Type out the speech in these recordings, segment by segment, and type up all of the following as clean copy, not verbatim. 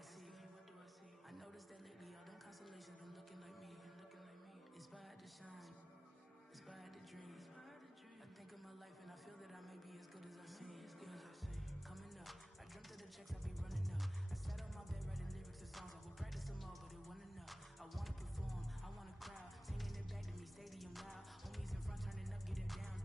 I see? I noticed that lately all them constellations been looking like me. Inspired to shine, inspired to dream. I think of my life and I feel that I may be as good as I seem. Coming up, I dreamt of the checks I be running up. I sat on my bed writing lyrics to songs. I would practice them all, but it wasn't enough. I wanna perform, I want a crowd singing it back to me, stadium loud. Homies in front turning up, getting down.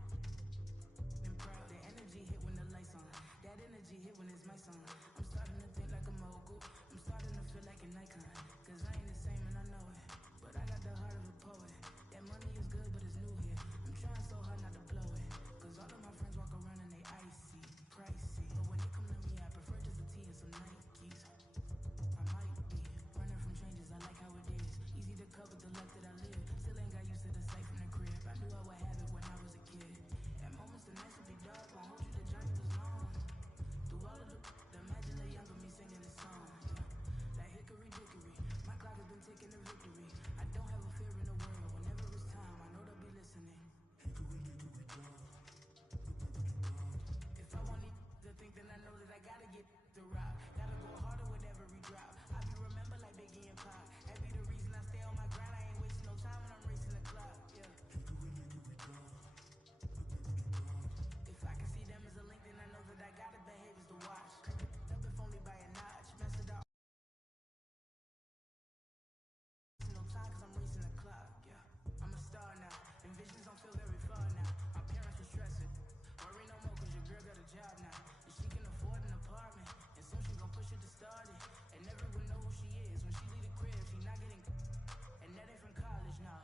And proud, the energy hit when the lights on. That energy hit when it's my song. I'm starting to think like a mogul. I'm starting to feel like an icon. Cause I ain't the same and I know it, but I got the heart of a poet. That money is good, but it's new here. I'm trying so hard not to blow it. Cause all of my friends walk around and they icy, pricey. But when it come to me, I prefer just a tee and some Nikes. I might be running from changes, I like how it is. Easy to cover the life that I live. Still ain't got used to the sight from the crib. I knew I would have it when I was a kid. At moments the nights would be dark, won't hold you, the journey was long. Through all of the imagine the younger me singing this song. Like hickory dickory, my clock has been ticking to victory. I don't have a fear in the world. Whenever it's time, I know they'll be listening. Hickory dickory down. If I want it to think, then I know that I gotta get the rock. Gotta go harder with every drop. I be remember like Biggie and Pac. That be the reason I stay on my grind. I ain't wasting no time when I'm racing the clock. Yeah. Hickory dickory down. If I can see them as a link, then I know that I gotta behave as the watch. Crank it up if only by a notch. Mess it up. No time cause I'm racing the clock. Yeah. I'm a star now. And visions don't feel very far now. My parents were stressing. Worry no more cause your girl got a job now. And she can afford an apartment. And soon she gon' push her to start it. And everyone know who she is. When she leave the crib, she not getting. And that ain't from college now.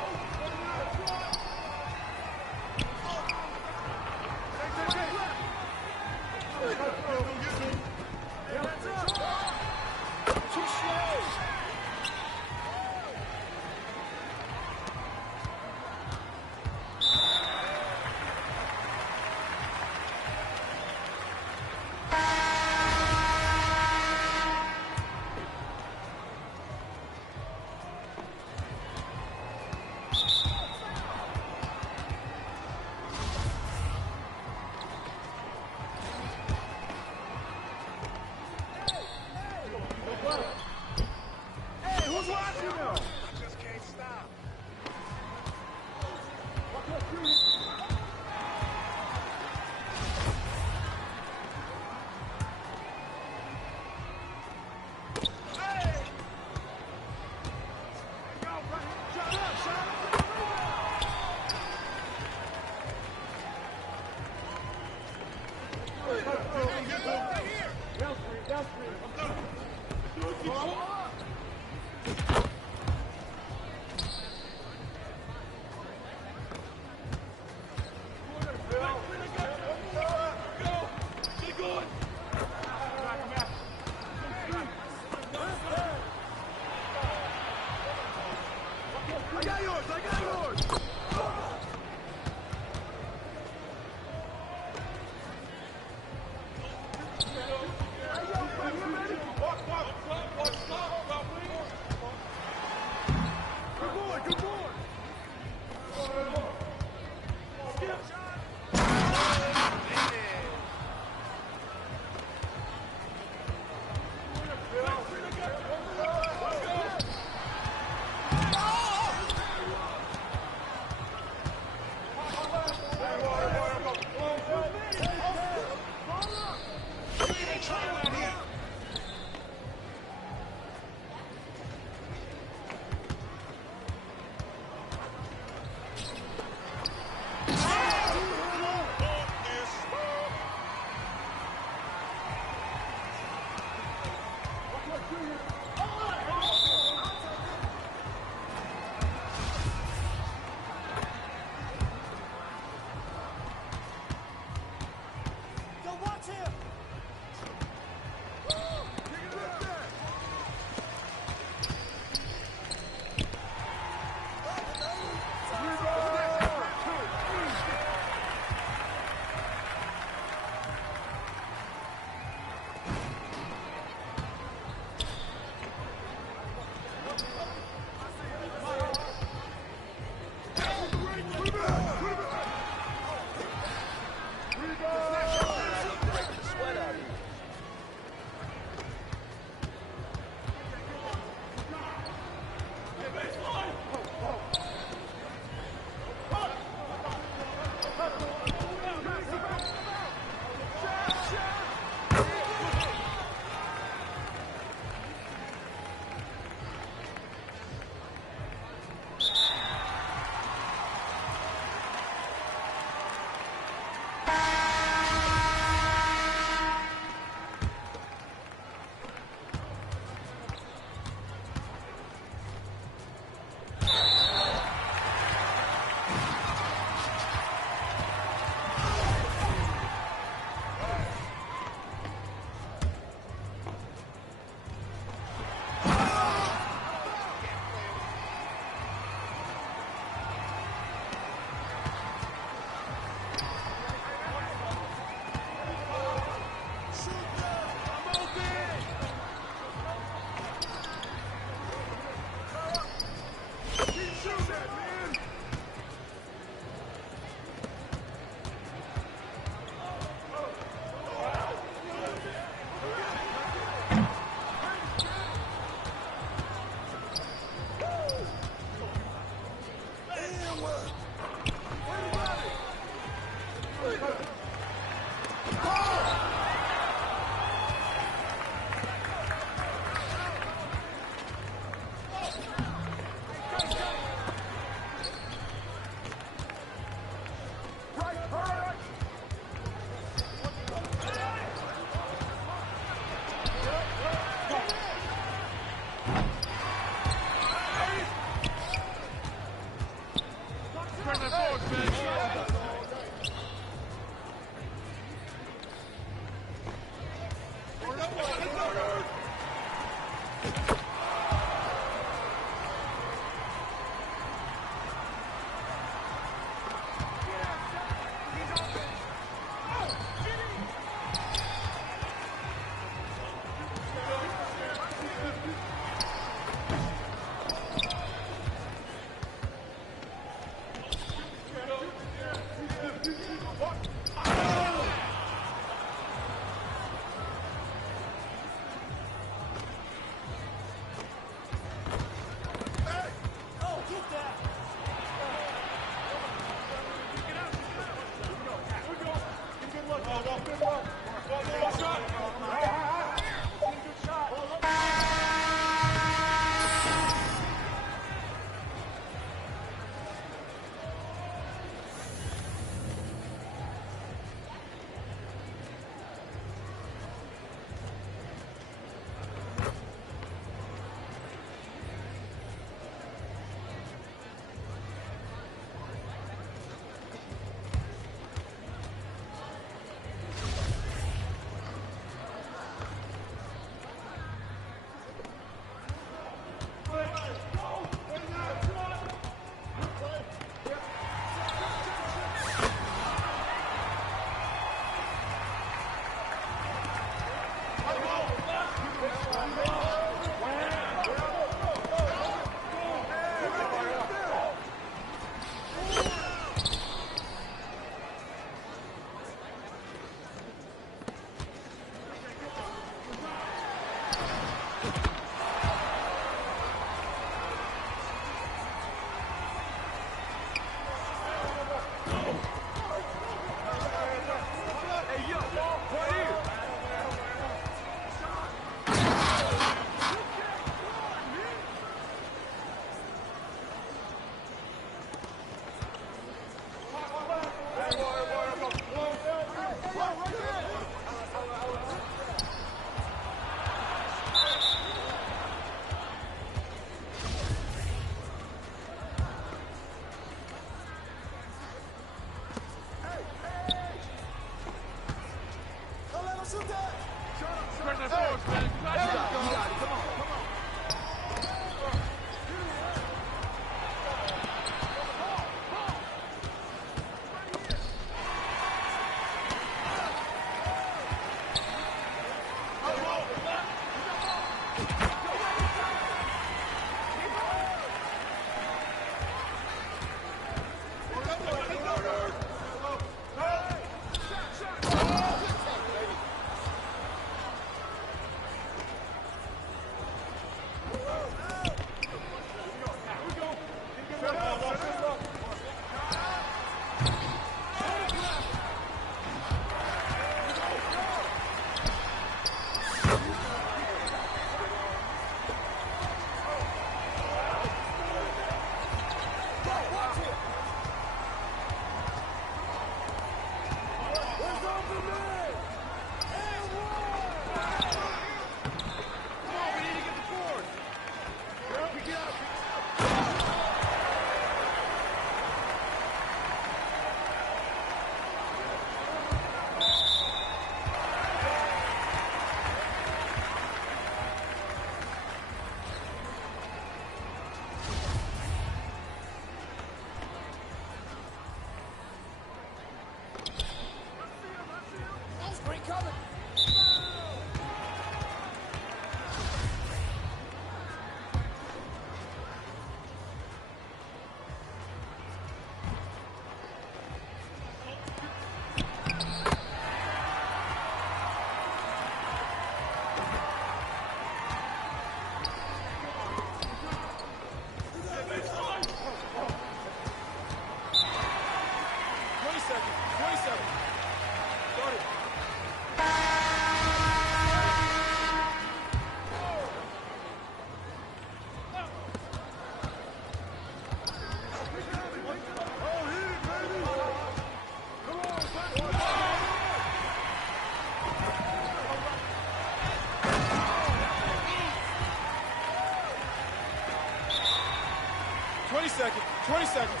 20 seconds.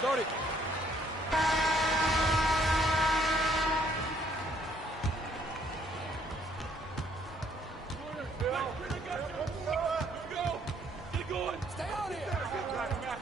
Start it. Get going. Stay out here. 20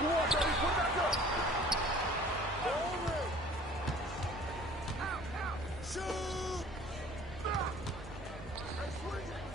Pull up, baby. Put back up. Over it. Out. Shoot. Hey, swing it.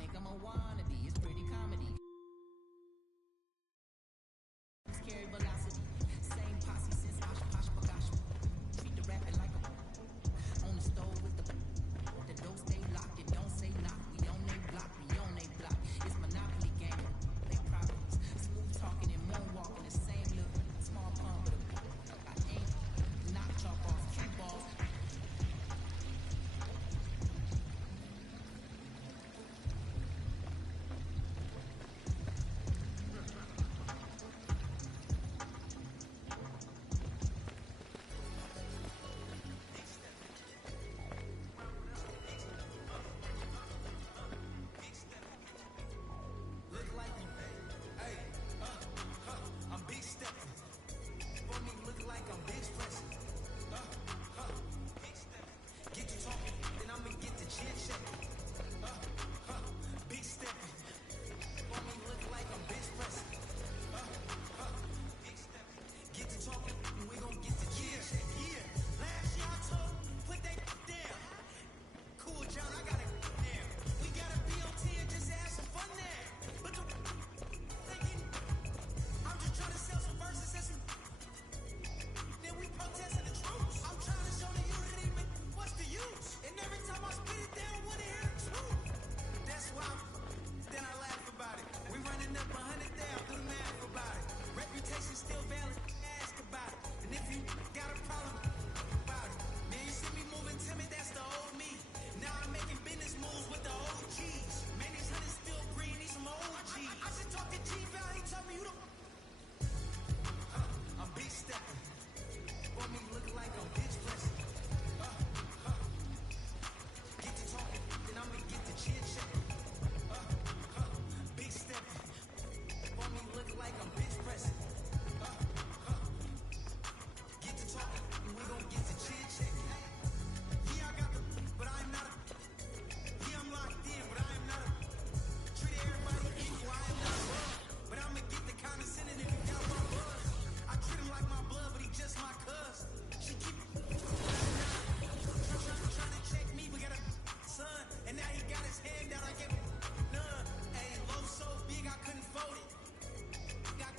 think I'm a wannabe. It's pretty comedy. Carry velocity. Same posse since Osh Posh Bagosh. Treat the rapping like a on the stove with the door stay locked. It don't say knock. We on they block. We on they block. It's Monopoly game. They problems. Smooth talking and moonwalking. The same look. Small palm with a I ain't knock chalk off. Cue balls.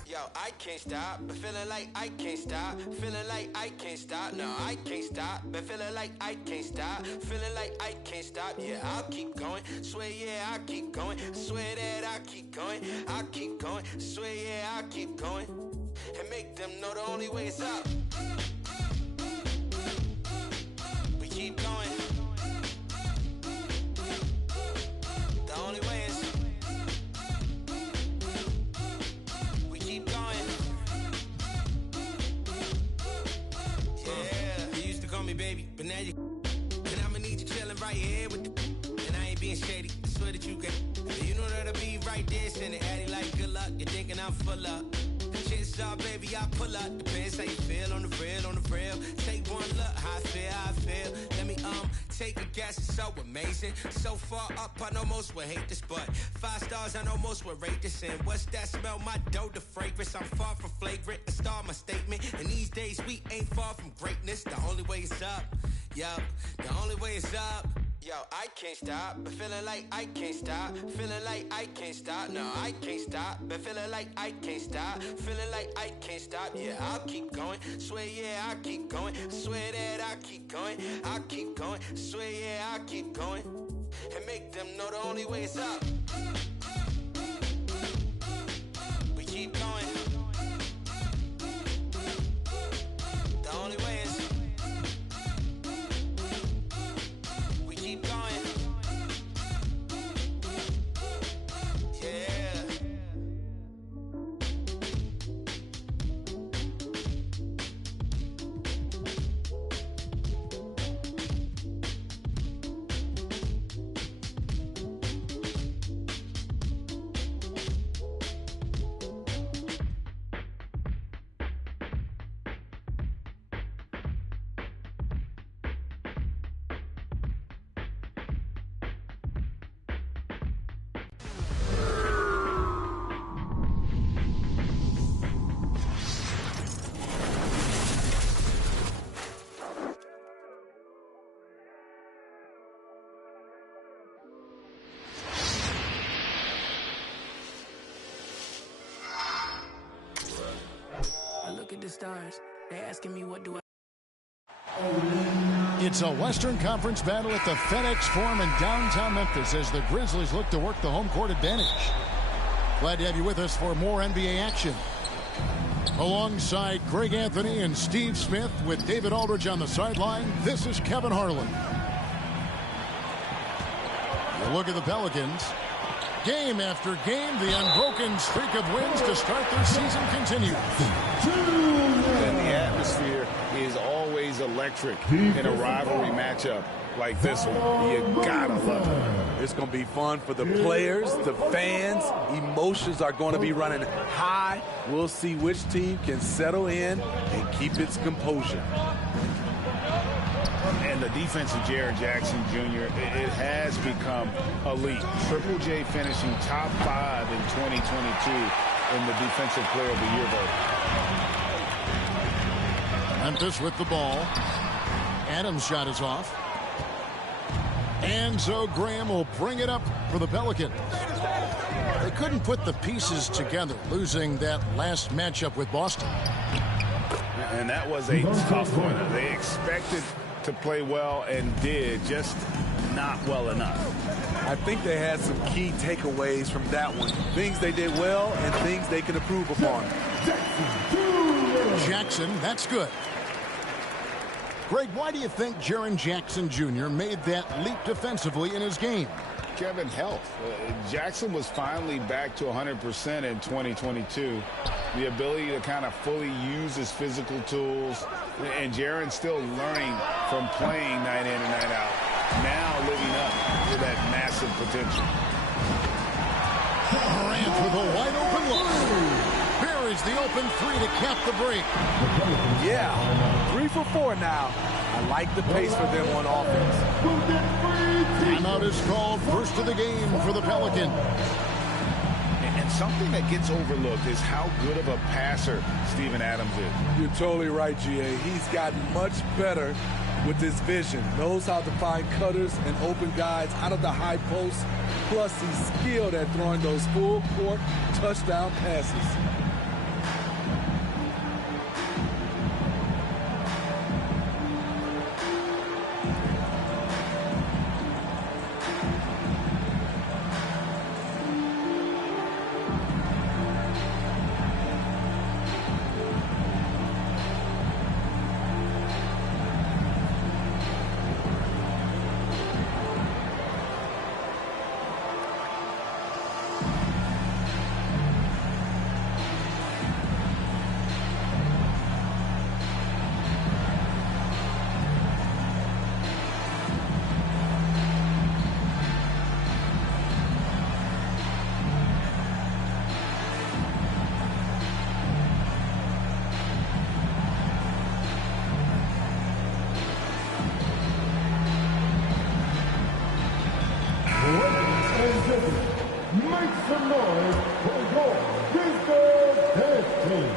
Yo, I can't stop, but feeling like I can't stop. Feeling like I can't stop. No, I can't stop, but feeling like I can't stop. Feeling like I can't stop. Yeah, I'll keep going. Swear, yeah, I'll keep going. Swear that I'll keep going. I'll keep going. Swear, yeah, I'll keep going. And make them know the only way is up. We keep going. The only way is we keep going. Yeah, you used to call me baby, but now you. And I'ma need you chilling right here with the. And I ain't being shady. I swear that you can. You know that I'll be right there, sending Addy like good luck. You're thinking I'm full up. Chances are, baby, I pull up. Depends how you feel on the real, on the real. Take one look, how I feel. Let me take a guess. It's so amazing. So far up, I know most would hate this, but 5 stars, I know most would rate this. And what's that smell? My dough, the fragrance. I'm far from flagrant. A star, my statement. And these days we ain't far from greatness. The only way is up. Yup, the only way is up. Yo, I can't stop, but feeling like I can't stop. Feeling like I can't stop. No, I can't stop, but feeling like I can't stop. Feeling like I can't stop. Yeah, I'll keep going. Swear, yeah, I'll keep going. Swear that I'll keep going. I'll keep going. Swear, yeah, I'll keep going. And make them know the only way is up. We keep going. The only way is keep going. Yeah. stars. They asking me what do I. It's a Western Conference battle at the FedEx Forum in downtown Memphis as the Grizzlies look to work the home court advantage. Glad to have you with us for more NBA action. Alongside Greg Anthony and Steve Smith with David Aldridge on the sideline, this is Kevin Harlan. You look at the Pelicans. Game after game, the unbroken streak of wins to start their season continues. And the atmosphere is always electric in a rivalry matchup like this one. You gotta love it. It's going to be fun for the players, the fans. Emotions are going to be running high. We'll see which team can settle in and keep its composure. And the defense of Jaren Jackson Jr., it has become elite. Triple J finishing top 5 in 2022 in the Defensive Player of the Year vote. Memphis with the ball. Adams' shot is off. And so Graham will bring it up for the Pelicans. They couldn't put the pieces together, losing that last matchup with Boston. And that was a tough one. They expected to play well and did, just not well enough. I think they had some key takeaways from that one. Things they did well and things they can improve upon. Jackson, that's good. Greg, why do you think Jaren Jackson Jr. made that leap defensively in his game? Kevin, health. Jackson was finally back to 100% in 2022. The ability to kind of fully use his physical tools. And Jaren's still learning from playing night in and night out. Now living up to that massive potential. Morant with a wide open look. Buries the open three to cap the break. Yeah, 3 for 4 now. I like the pace for them on offense. Timeout is called, first of the game for the Pelicans. And something that gets overlooked is how good of a passer Steven Adams is. You're totally right, G.A. He's gotten much better with his vision. Knows how to find cutters and open guys out of the high post. Plus, he's skilled at throwing those full-court touchdown passes.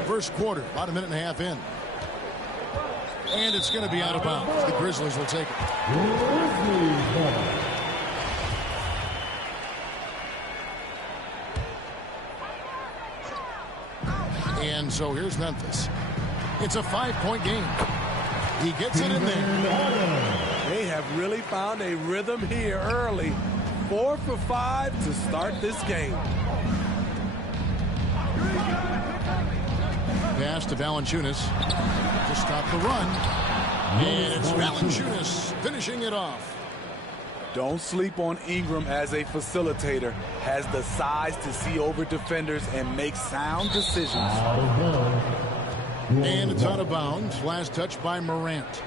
First quarter, about a minute and a half in. And it's going to be out of bounds. The Grizzlies will take it. And so here's Memphis. It's a 5-point game. He gets it in there. They have really found a rhythm here early. 4 for 5 to start this game. Pass to Valanciunas to stop the run. And it's Valanciunas finishing it off. Don't sleep on Ingram as a facilitator. Has the size to see over defenders and make sound decisions. And it's out of bounds. Last touch by Morant.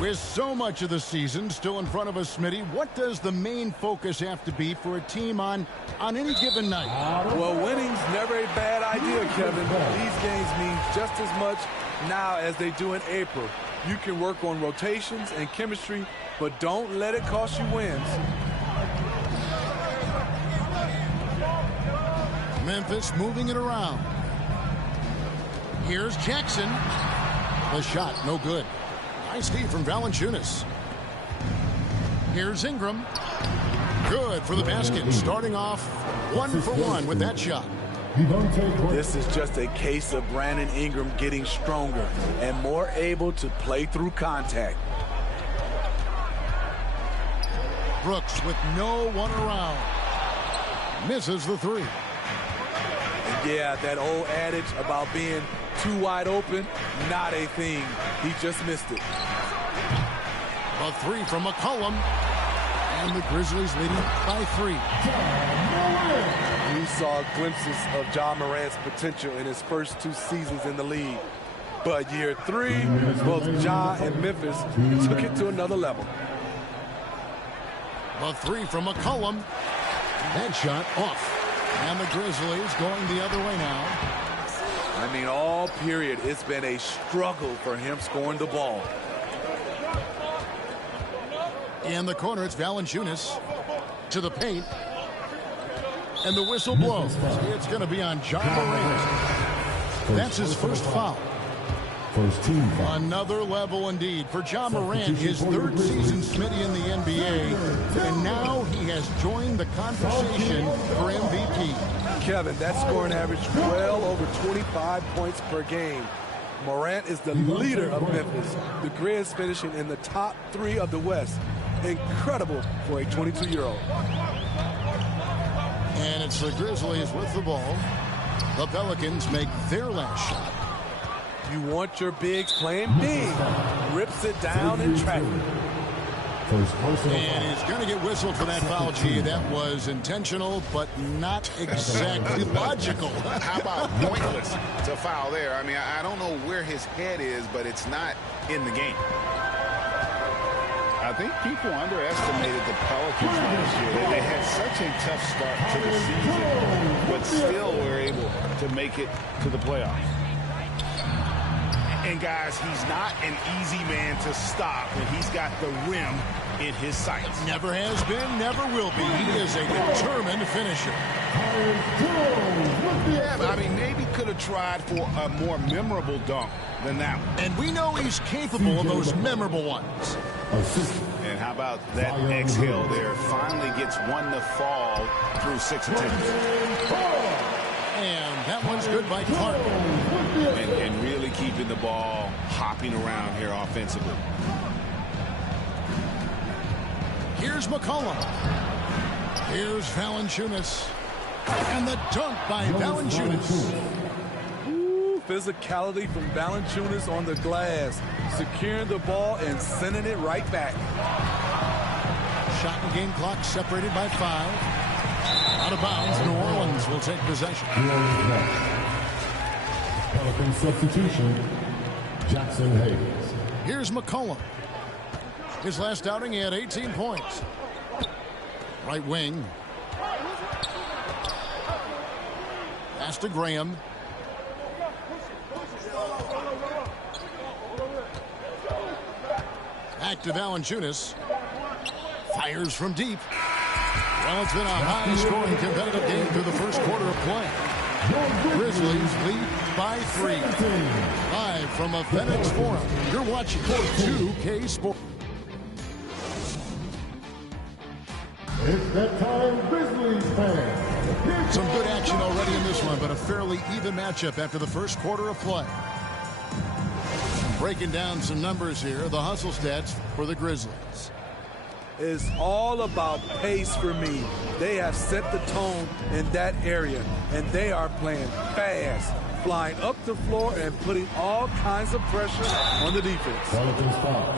With so much of the season still in front of us, Smitty, what does the main focus have to be for a team on any given night? Well, winning's never a bad idea, Kevin. These games mean just as much now as they do in April. You can work on rotations and chemistry, but don't let it cost you wins. Memphis moving it around. Here's Jackson. The shot, no good. Nice D from Valanciunas. Here's Ingram. Good for the basket. Starting off 1 for 1 with that shot. This is just a case of Brandon Ingram getting stronger and more able to play through contact. Brooks with no one around. Misses the three. Yeah, that old adage about being too wide open, not a thing. He just missed it. A three from McCollum. And the Grizzlies leading by 3. We saw glimpses of Ja Morant's potential in his first 2 seasons in the league. But year 3, both Ja and Memphis took it to another level. A three from McCollum. That shot off. And the Grizzlies going the other way now. I mean, all period, it's been a struggle for him scoring the ball. In the corner, it's Valanciunas to the paint. And the whistle blows. It's going to be on Ja Morant. That's his first foul. First team foul. Another level indeed for Ja Morant, his 3rd season Smitty in the NBA. And now he has joined the conversation for MVP. Kevin, that scoring average well over 25 points per game. Morant is the leader of Memphis. The Grizz finishing in the top 3 of the West. Incredible for a 22-year-old. And it's the Grizzlies with the ball. The Pelicans make their last shot. You want your bigs playing big. Rips it down in traffic. And he's going to get whistled for that foul, G. That was intentional, but not exactly logical. How about pointless to foul there? I mean, I don't know where his head is, but it's not in the game. I think people underestimated the Pelicans last year. They had such a tough start to the season, but still were able to make it to the playoffs. And guys, he's not an easy man to stop when he's got the rim in his sights. Never has been, never will be. He is a determined finisher. Yeah, but I mean, maybe could have tried for a more memorable dunk than that one. And we know he's capable of those memorable ones. And how about that exhale there? Finally gets one to fall through 6 attempts. And that one's good by Clark. And really keeping the ball hopping around here offensively. Here's McCollum. Here's Valanciunas. And the dunk by Valanciunas. Physicality from Valanciunas on the glass, securing the ball and sending it right back. Shot and game clock separated by 5. Out of bounds, New Orleans will take possession. Pelican substitution, Jackson Hayes. Here's McCollum. His last outing, he had 18 points. Right wing. Pass to Graham. Back to Valanciunas. Fires from deep. Well, it's been a high-scoring competitive game through the first quarter of play. Grizzlies lead by 3. Live from a FedEx Forum. You're watching 2K Sports. It's that time, Grizzlies fans. Some good action already in this one, but a fairly even matchup after the first quarter of play. Breaking down some numbers here, the hustle stats for the Grizzlies. It's all about pace for me. They have set the tone in that area, and they are playing fast, flying up the floor and putting all kinds of pressure on the defense.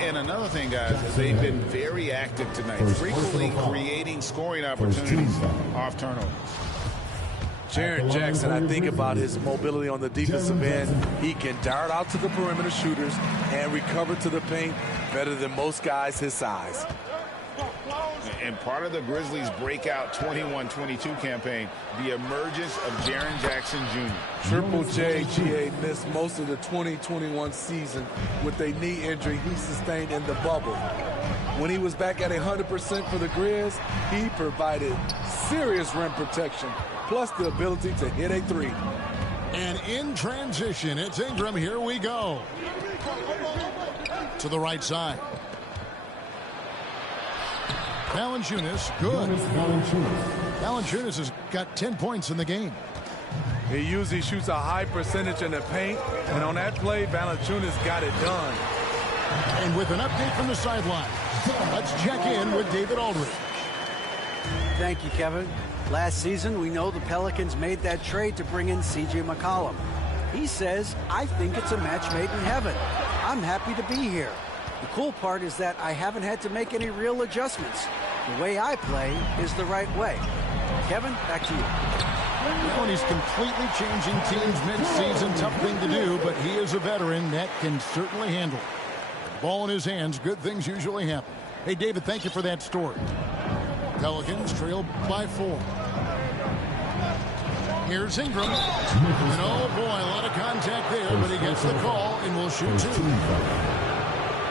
And another thing, guys, is they've been very active tonight, frequently creating scoring opportunities off turnovers. Jaren Jackson, I think about his mobility on the defensive end. He can dart out to the perimeter shooters and recover to the paint better than most guys his size. And part of the Grizzlies' breakout 21-22 campaign, the emergence of Jaren Jackson Jr. Triple J GA missed most of the 2021 season with a knee injury he sustained in the bubble. When he was back at 100% for the Grizz, he provided serious rim protection, plus the ability to hit a 3. And in transition, it's Ingram. Here we go. To the right side. Valanciunas, good. Valanciunas has got 10 points in the game. He usually shoots a high percentage in the paint, and on that play, Valanciunas got it done. And with an update from the sideline, let's check in with David Aldridge. Thank you, Kevin. Last season, we know the Pelicans made that trade to bring in C.J. McCollum. He says, I think it's a match made in heaven. I'm happy to be here. The cool part is that I haven't had to make any real adjustments. The way I play is the right way. Kevin, back to you. Well, he's completely changing teams mid-season. Tough thing to do, but he is a veteran that can certainly handle it. Ball in his hands, good things usually happen. Hey, David, thank you for that story. Pelicans trail by 4. Here's Ingram. And oh boy, a lot of contact there, but he gets the call and will shoot 2.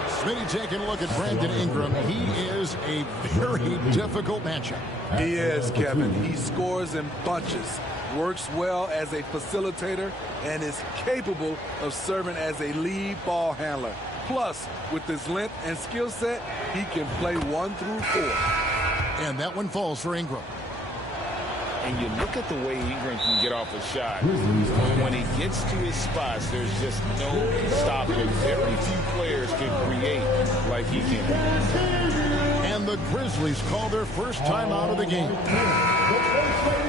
Smitty taking a look at Brandon Ingram. He is a very difficult matchup. He is, Kevin. He scores in bunches, works well as a facilitator, and is capable of serving as a lead ball handler. Plus, with his length and skill set, he can play 1 through 4. And that one falls for Ingram. And you look at the way Ingram can get off a shot. When he gets to his spots, there's just no stopping him. Very few players can create like he can. And the Grizzlies call their first time out of the game.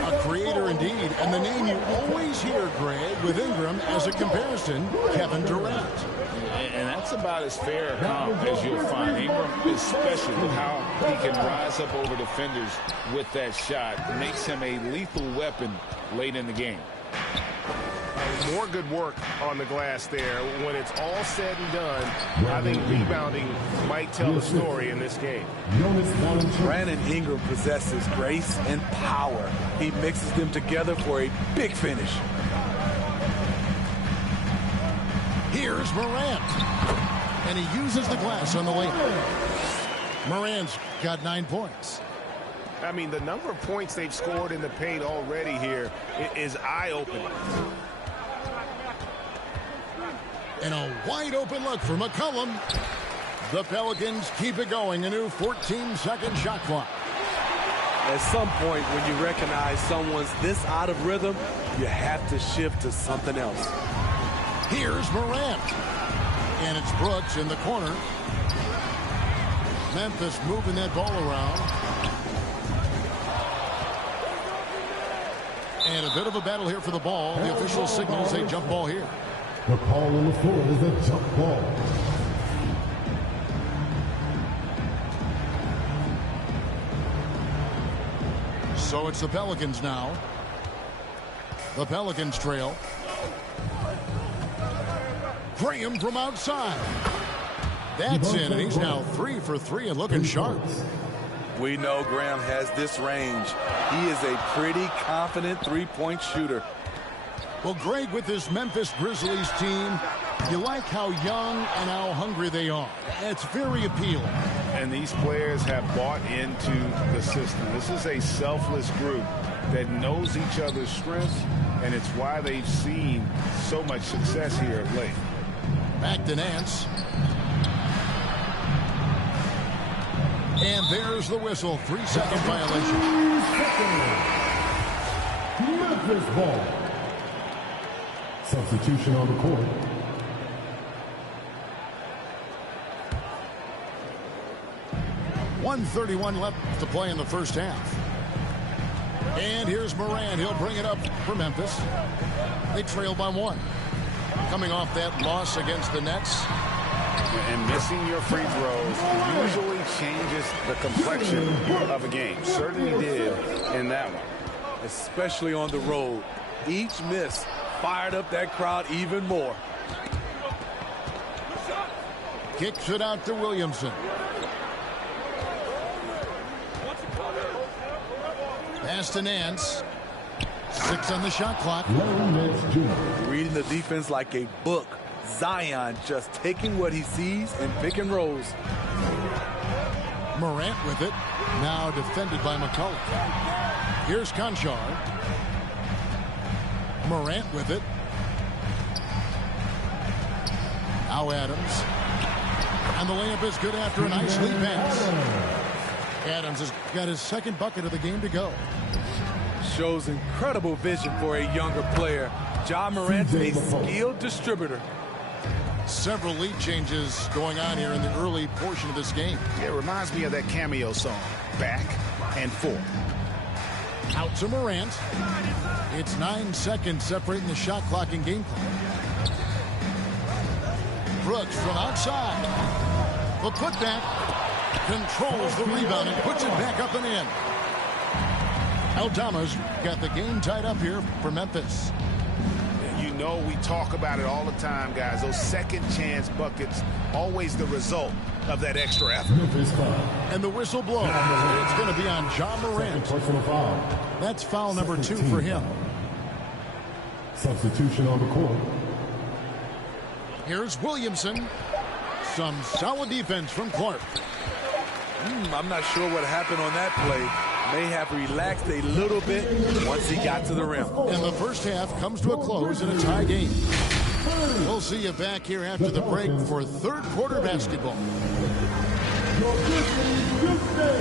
A creator indeed. And the name you always hear, Greg, with Ingram as a comparison, Kevin Durant. And that's about as fair a comp as you'll find. Ingram is special with how he can rise up over defenders with that shot. It makes him a lethal weapon late in the game. More good work on the glass there. When it's all said and done, I think rebounding might tell the story in this game. Brandon Ingram possesses grace and power. He mixes them together for a big finish. Here's Morant. And he uses the glass on the way. Morant's got 9 points. I mean, the number of points they've scored in the paint already here is eye-opening. And a wide-open look for McCollum. The Pelicans keep it going. A new 14-second shot clock. At some point, when you recognize someone's this out of rhythm, you have to shift to something else. Here's Morant. And it's Brooks in the corner. Memphis moving that ball around. And a bit of a battle here for the ball. The official signals a jump ball here. The call on the floor is a jump ball. So it's the Pelicans now. The Pelicans trail. Graham from outside. That's in, and he's now 3 for 3 and looking sharp. We know Graham has this range. He is a pretty confident three-point shooter. Well, Greg, with this Memphis Grizzlies team, you like how young and how hungry they are. It's very appealing. And these players have bought into the system. This is a selfless group that knows each other's strengths, and it's why they've seen so much success here of late. Back to Nance. And there's the whistle. 3-second violation. Memphis ball. Substitution on the court. .131 left to play in the first half. And here's Morant. He'll bring it up for Memphis. They trail by 1. Coming off that loss against the Nets. And missing your free throws usually changes the complexion of a game. Certainly did in that one. Especially on the road. Each miss fired up that crowd even more. Kicks it out to Williamson. Pass to Nance. 6 on the shot clock. Reading the defense like a book. Zion just taking what he sees and pick and rolls. Morant with it. Now defended by McCollum. Here's Conchar. Morant with it. Now Adams. And the layup is good after a nice lead pass. Adams has got his second bucket of the game to go. shows incredible vision for a younger player. Ja Morant's a skilled distributor. Several lead changes going on here in the early portion of this game. It reminds me of that cameo song, Back and Forth. Out to Morant. It's 9 seconds separating the shot clock and game clock. Brooks from outside. The putback controls the rebound and puts it back up and in. Aldama's got the game tied up here for Memphis. You know we talk about it all the time, guys. Those second chance buckets, always the result of that extra effort. And the whistle blows. It's going to be on Ja Morant. That's foul number 2 for him. Substitution on the court. Here's Williamson. Some solid defense from Clark. I'm not sure what happened on that play. May have relaxed a little bit once he got to the rim. And the first half comes to a close in a tie game. We'll see you back here after the break for third quarter basketball.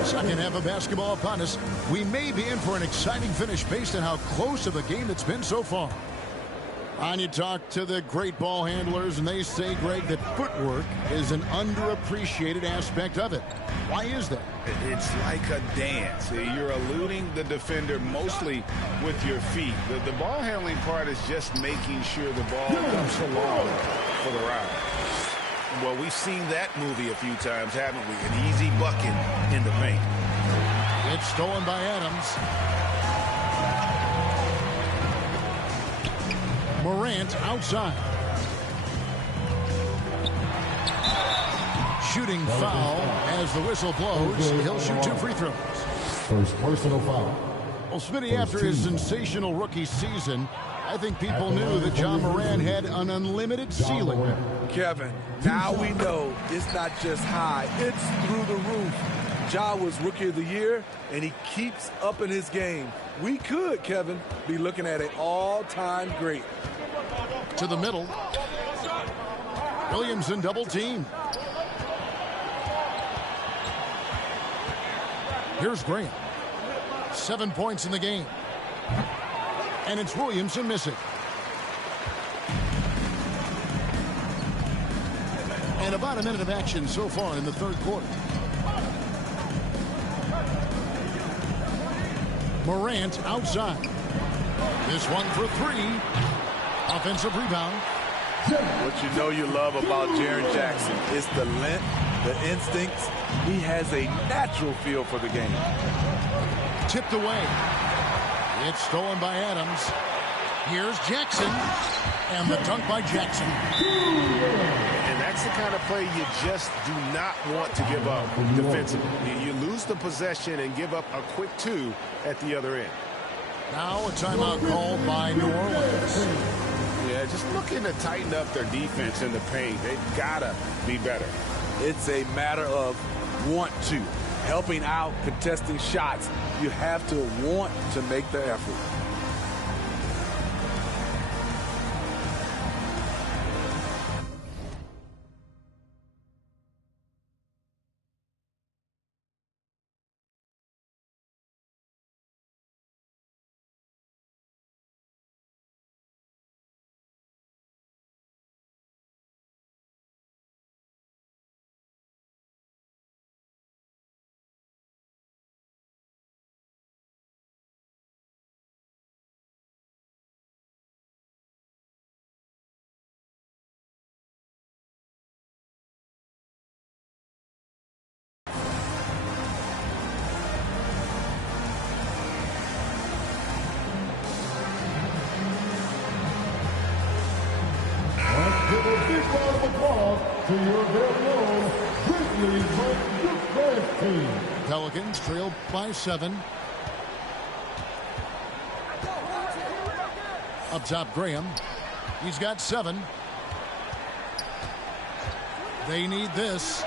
Second half of basketball upon us. We may be in for an exciting finish based on how close of a game it's been so far. And you talk to the great ball handlers, and they say, Greg, that footwork is an underappreciated aspect of it. Why is that? It's like a dance. You're eluding the defender mostly with your feet. The ball handling part is just making sure the ball comes along for the ride. Well, we've seen that movie a few times, haven't we? An easy bucket in the paint. It's stolen by Adams. Morant outside. Shooting foul as the whistle blows. He'll shoot 2 free throws. First personal foul. Well, Smitty, after his sensational rookie season, I think people knew that Ja Morant had an unlimited ceiling. Kevin, now we know it's not just high, it's through the roof. Ja was Rookie of the Year, and he keeps upping his game. We could, Kevin, be looking at an all-time great. To the middle. Williamson double team. Here's Graham. 7 points in the game. And it's Williamson missing. And about a minute of action so far in the third quarter. Morant outside. This one for 3. Offensive rebound. What you know you love about Jaren Jackson is the length, the instincts. He has a natural feel for the game. Tipped away. It's stolen by Adams. Here's Jackson. And the dunk by Jackson. And that's the kind of play you just do not want to give up defensively. You lose the possession and give up a quick 2 at the other end. Now a timeout called by New Orleans. Yeah, just looking to tighten up their defense in the paint. They've got to be better. It's a matter of want to. Helping out, contesting shots. You have to want to make the effort. Give a big round of applause to your very own Grizzlies team. Pelicans trail by 7. Up top, Graham. He's got 7. They need this.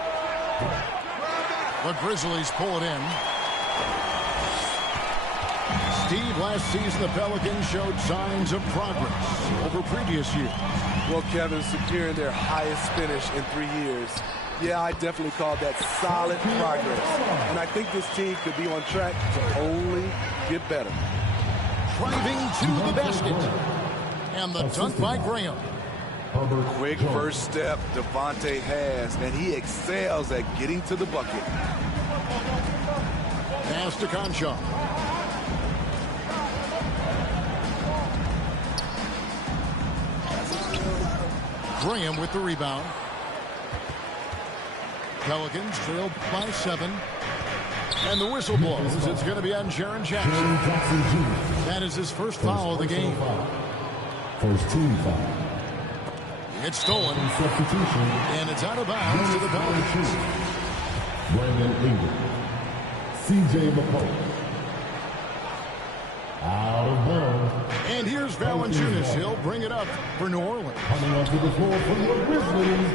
The Grizzlies pull it in. Steve, last season the Pelicans showed signs of progress over previous years. Well, Kevin, securing their highest finish in 3 years. Yeah, I definitely call that solid progress. And I think this team could be on track to only get better. driving to the basket. And the dunk by Graham. Quick first step Devontae has, and he excels at getting to the bucket. Pass to Concha. Graham with the rebound. Pelicans trailed by 7. And the whistle blows. It's going to be on Jaren Jackson. That is his first foul of the game. First team foul. It's stolen. And it's out of bounds to the Pelicans. Brandon Ingram. C.J. McCollum. Out of bounds. And here's Valanciunas. He'll bring it up for New Orleans. Coming onto the floor for the Grizzlies.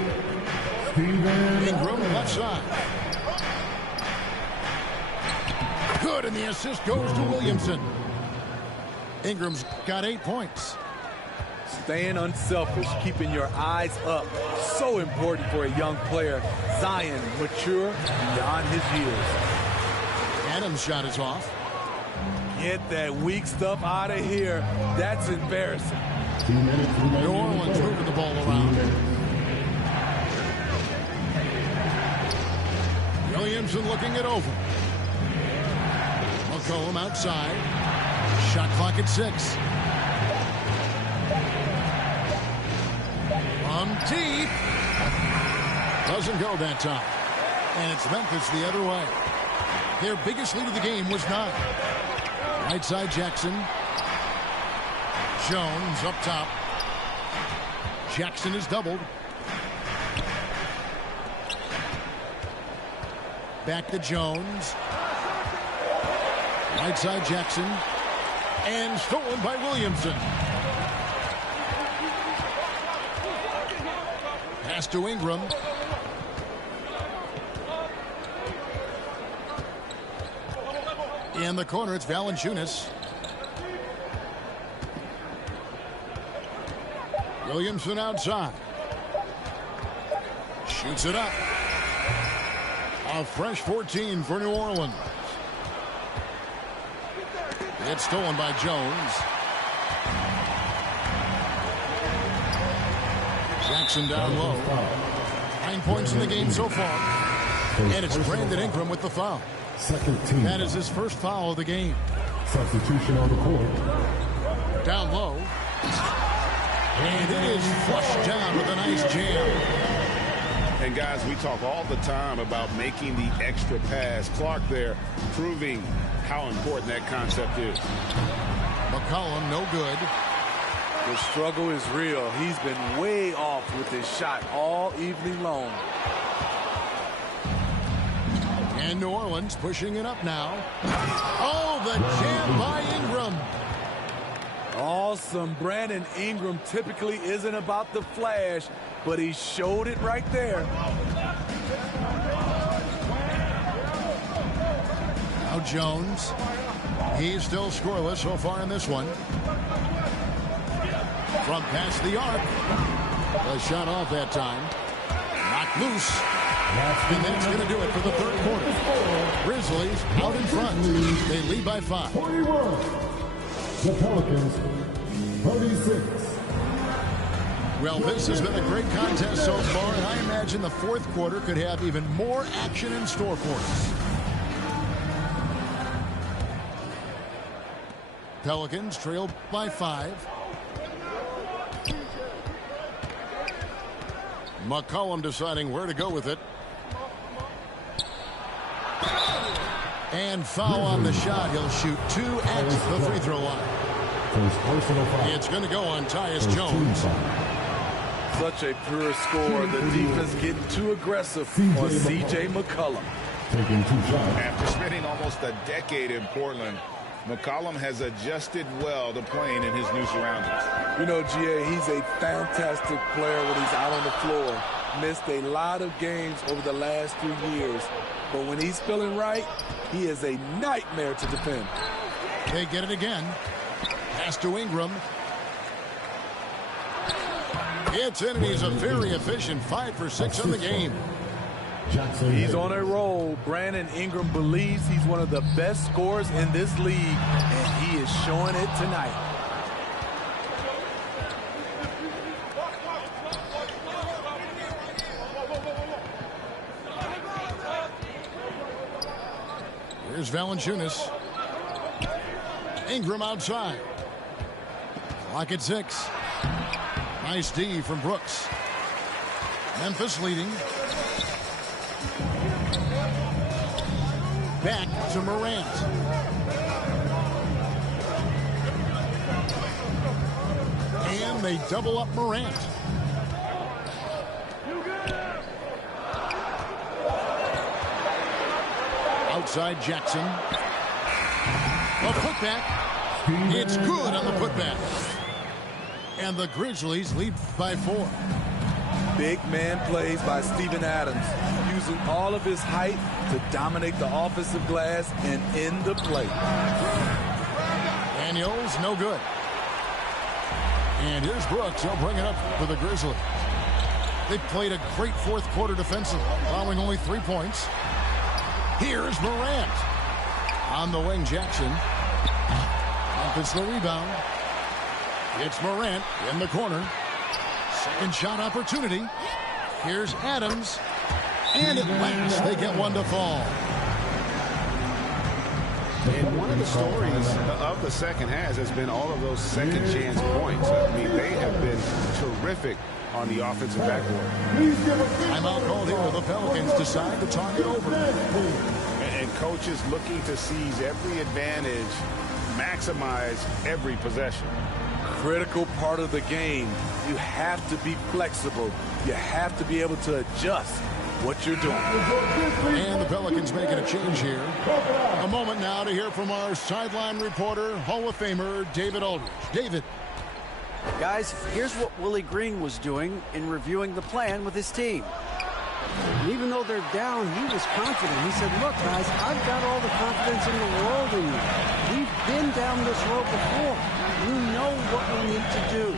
Steven Ingram left side. Good, and the assist goes to Williamson. Ingram's got 8 points. Staying unselfish, keeping your eyes up. So important for a young player. Zion, mature beyond his years. Adams' shot is off. Get that weak stuff out of here. That's embarrassing. New Orleans moving the ball around. Williamson looking it over. McCollum outside. Shot clock at 6. From deep. Doesn't go that time. And it's Memphis the other way. Their biggest lead of the game was 9. Right side Jackson. Jones up top. Jackson is doubled. Back to Jones. Right side Jackson. And stolen by Williamson. Pass to Ingram. In the corner, it's Valanciunas. Williamson outside. Shoots it up. A fresh 14 for New Orleans. It's stolen by Jones. Jackson down low. 9 points in the game so far. And it's Brandon Ingram with the foul. Second team. That is his first foul of the game. Substitution on the court. Down low. And it is flushed down with a nice jam. And guys, we talk all the time about making the extra pass. Clark there proving how important that concept is. McCollum no good. The struggle is real. He's been way off with his shot all evening long. And New Orleans pushing it up now. Oh, the jam by Ingram. Awesome. Brandon Ingram typically isn't about the flash, but he showed it right there. Now Jones. He's still scoreless so far in this one. From past the arc. The shot off that time. Knocked loose. And that's going to do it for the third quarter. Grizzlies out in front. They lead by 5. 41. The Pelicans, 36. Well, this has been a great contest so far, and I imagine the fourth quarter could have even more action in store for us. Pelicans trail by 5. McCollum deciding where to go with it. And foul on the shot. He'll shoot 2 at the free throw line. It's going to go on Tyus Jones. Such a pure score. The defense getting too aggressive on C.J. McCollum. Taking 2 shots. After spending almost a decade in Portland, McCollum has adjusted well to playing in his new surroundings. You know, G.A., he's a fantastic player when he's out on the floor. Missed a lot of games over the last 3 years. But when he's feeling right, he is a nightmare to defend. They get it again. Pass to Ingram. It's in, and he's a very efficient 5 for 6 on the game. He's on a roll. Brandon Ingram believes he's one of the best scorers in this league, and he is showing it tonight. Here's Valanciunas. Ingram outside. Clock at 6. Nice D from Brooks. Memphis leading. Back to Morant. And they double up Morant. Outside Jackson. A putback. It's good on the putback. And the Grizzlies lead by 4. Big man plays by Steven Adams, using all of his height to dominate the offensive glass and end the play. Daniels, no good. And here's Brooks. He'll bring it up for the Grizzlies. They played a great fourth quarter defensively, allowing only 3 points. Here's Morant. On the wing, Jackson. Memphis the rebound. It's Morant in the corner. Second shot opportunity. Here's Adams. And at last, they get one to fall. And one of the stories of the second half has been all of those second chance points. I mean, they have been terrific on the offensive backboard. Timeout called here. The Pelicans decide to talk it over. And coaches looking to seize every advantage, maximize every possession. Critical part of the game. You have to be flexible. You have to be able to adjust what you're doing. And the Pelicans making a change here. A moment now to hear from our sideline reporter, Hall of Famer David Aldridge. David. Guys, here's what Willie Green was doing in reviewing the plan with his team. And even though they're down, he was confident. He said, look, guys, I've got all the confidence in the world in you. We've been down this road before. You know what we need to do.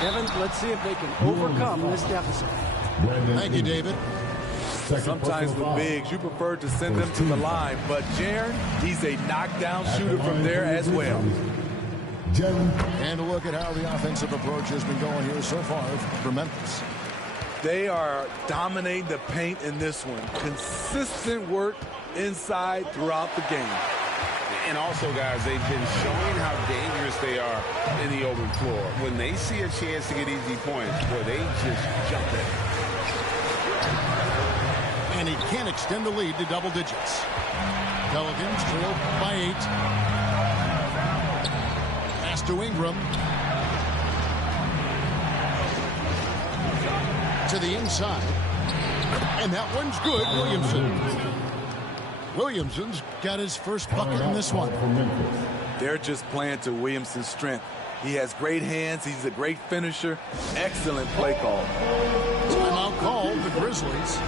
Kevin, let's see if they can overcome this deficit. Thank you, David. Sometimes with bigs, you prefer to send them to the line, but Jaren, he's a knockdown shooter from there as well. And a look at how the offensive approach has been going here so far for Memphis. They are dominating the paint in this one. Consistent work inside throughout the game. And also, guys, they've been showing how dangerous they are in the open floor. When they see a chance to get easy points, boy, they just jump in. And he can't extend the lead to double digits. Pelicans trail by 8. Pass to Ingram. To the inside. And that one's good. Williamson's got his first bucket in this one. They're just playing to Williamson's strength. He has great hands. He's a great finisher. Excellent play call. Timeout called the Grizzlies.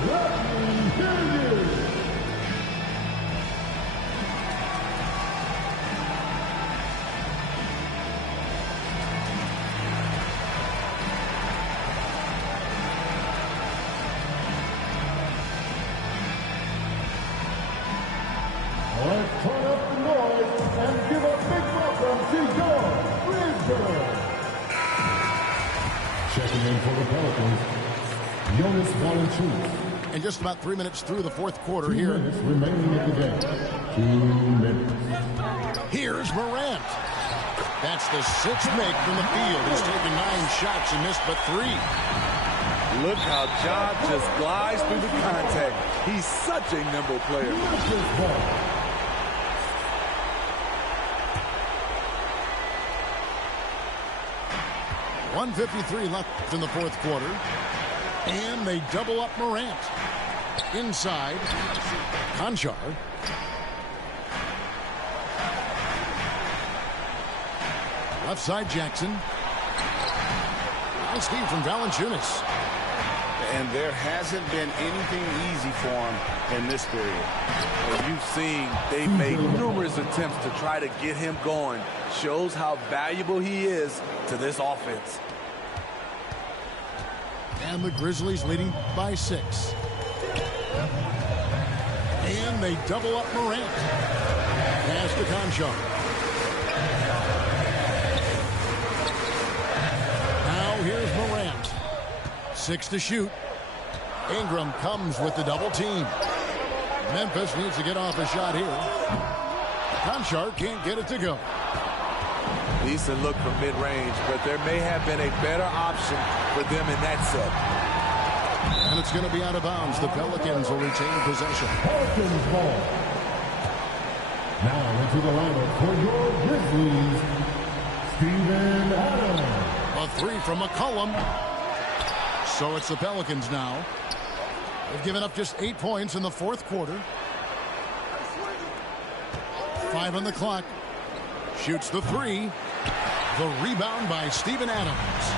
Let's turn up the noise and give a big welcome to your Brisbane. Checking in for the Pelicans, Jonas Valanciunas. And just about 3 minutes through the fourth quarter 2 here. minutes remaining in the game. 2 minutes. Here's Morant. That's the 6th make from the field. He's taken 9 shots and missed but 3. Look how Ja just glides through the contact. He's such a nimble player. 1:53 left in the fourth quarter. And they double up Morant. Inside. Conchar. Left side Jackson. Nice feed from Valanciunas. And there hasn't been anything easy for him in this period. As you've seen, they made numerous attempts to try to get him going. Shows how valuable he is to this offense. And the Grizzlies leading by 6. And they double up Morant. Pass to Conchar. Now here's Morant. 6 to shoot. Ingram comes with the double team. Memphis needs to get off a shot here. Conchar can't get it to go. Decent look from mid-range, but there may have been a better option for them in that set. And it's going to be out of bounds. The Pelicans will retain possession. Pelicans ball. Now into the lineup for your Grizzlies, Steven Adams. A 3 from McCollum. So it's the Pelicans now. They've given up just 8 points in the fourth quarter. 5 on the clock. Shoots the 3. The rebound by Steven Adams.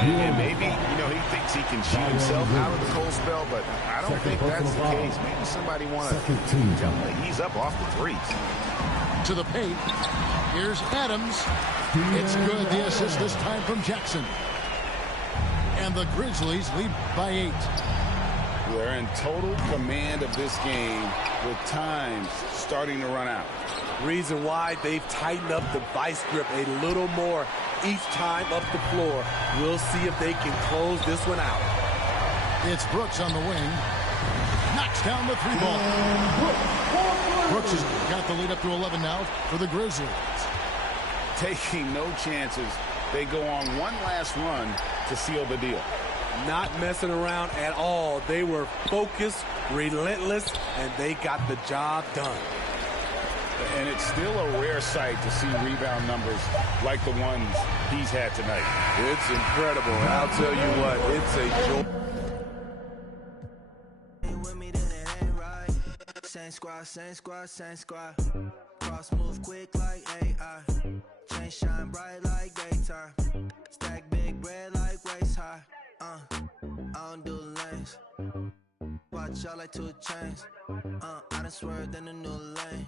And maybe, he thinks he can shoot himself out of the cold spell, but I don't think that's the case. Maybe somebody wants to tell him that he's up off the threes. To the paint. Here's Adams. It's good. The assist this time from Jackson. And the Grizzlies lead by 8. They're in total command of this game with time starting to run out. Reason why they've tightened up the vice grip a little more each time up the floor. We'll see if they can close this one out. It's Brooks on the wing. Knocks down the 3 ball. Brooks has got the lead up to 11 now for the Grizzlies. Taking no chances. They go on one last run to seal the deal. Not messing around at all. They were focused, relentless, and they got the job done. And it's still a rare sight to see rebound numbers like the ones he's had tonight. It's incredible. And I'll tell you what, it's a joy. Same squad, same squad, same squad. Cross move quick like AI. Chain shine bright like daytime. Stack big bread like waist high. I don't do lanes. Watch out like 2 chains. I done swerved in a new lane.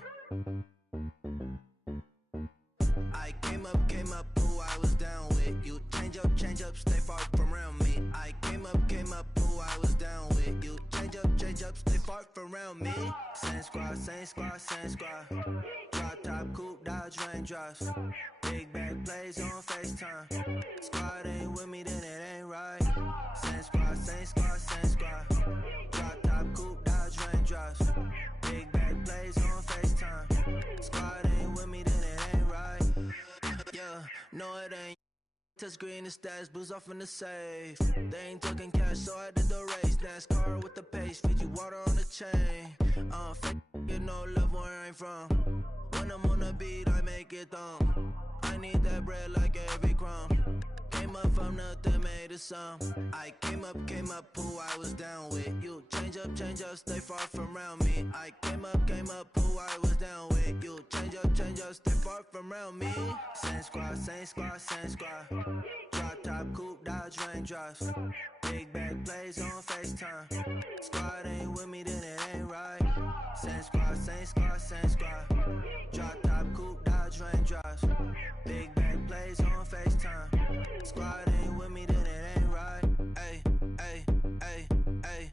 I came up, who I was down with. You change up, stay far from around me. I came up, who I was down with. You change up, stay far from around me. Same squad, same squad, same squad. Drop top, coupe, dodge, raindrops. Big bag plays on FaceTime. Squad ain't with me, then it ain't right. Same squad, same squad, same squad. Drop top, coupe, dodge, raindrops. Big bag plays on FaceTime. Squad ain't with me, then it ain't right. Yeah, no it ain't. Touch green and stats, booze off in the safe. They ain't talking cash, so I did the race. NASCAR with the pace, feed you water on the chain. Fake, you know, love where I ain't from. When I'm on the beat, I make it thumb. I need that bread like every crumb. Came up from nothing, made a sum. I came up, who I was down with. You change up, stay far from around me. I came up, who I was down with. You change up, stay far from around me. Same squad, same squad, same squad. Drop top, coupe, dodge, raindrops. Big bag plays on FaceTime. Squad ain't with me, then it ain't right. Same squad, same squad, same squad. Drop top, coupe, dodge, raindrops. Big bag plays on FaceTime. Squad ain't with me, then it ain't right. Ay, ay, ay, ay.